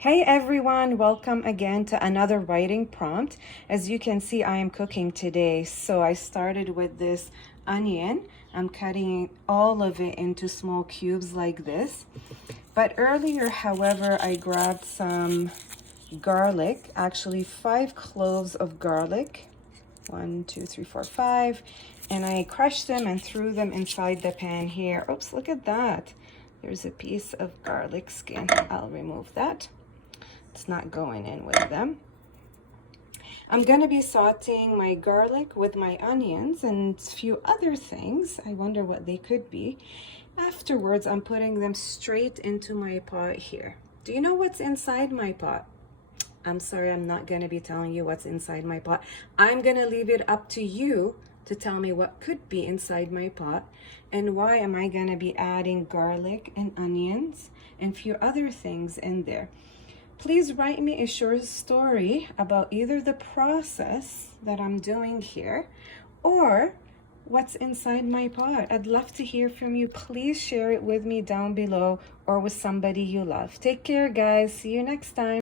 Hey everyone, welcome again to another writing prompt. As you can see, I am cooking today. So I started with this onion. I'm cutting all of it into small cubes like this. But earlier, however, I grabbed some garlic, actually 5 cloves of garlic. 1, 2, 3, 4, 5. And I crushed them and threw them inside the pan here. Oops, look at that. There's a piece of garlic skin. I'll remove that. It's not going in with them. I'm going to be sauteing my garlic with my onions and a few other things. I wonder what they could be. Afterwards, I'm putting them straight into my pot here. Do you know what's inside my pot? I'm sorry, I'm not going to be telling you what's inside my pot. I'm going to leave it up to you to tell me what could be inside my pot and why am I going to be adding garlic and onions and a few other things in there. Please write me a short story about either the process that I'm doing here or what's inside my pot. I'd love to hear from you. Please share it with me down below or with somebody you love. Take care, guys. See you next time.